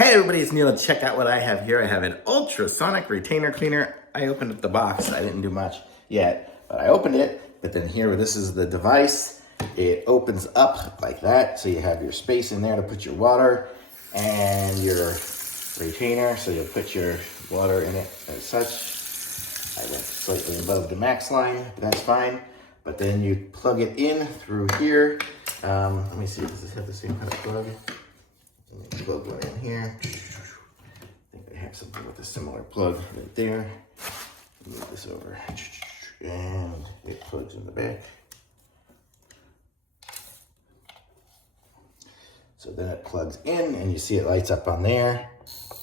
Hey everybody, it's Neil. Check out what I have here. I have an ultrasonic retainer cleaner. I opened up the box. I didn't do much yet, but I opened it. But then here, this is the device. It opens up like that. So you have your space in there to put your water and your retainer. So you'll put your water in it as such. I went slightly above the max line, but that's fine. But then you plug it in through here. Let me see, does this have the same kind of plug? Plug one in here. I think I have something with a similar plug right there. Move this over. And it plugs in the back. So then it plugs in and you see it lights up on there.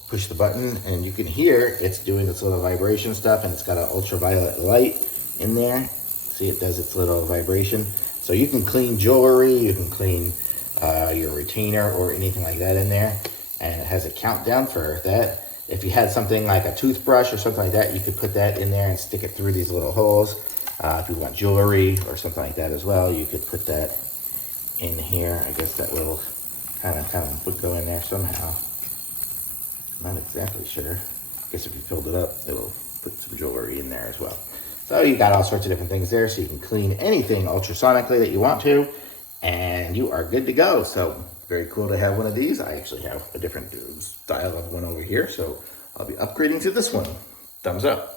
Push the button and you can hear it's doing its little vibration stuff, and it's got an ultraviolet light in there. See, it does its little vibration. So you can clean jewelry, you can clean your retainer or anything like that in there, and it has a countdown for that. If you had something like a toothbrush or something like that, you could put that in there and stick it through these little holes. If you want jewelry or something like that as well, you could put that in here. I guess that will kind of would go in there somehow. I'm not exactly sure. I guess if you filled it up, it'll put some jewelry in there as well. So you got all sorts of different things there, so you can clean anything ultrasonically that you want to, and you are good to go. So very cool to have one of these. I actually have a different style of one over here, so I'll be upgrading to this one. Thumbs up.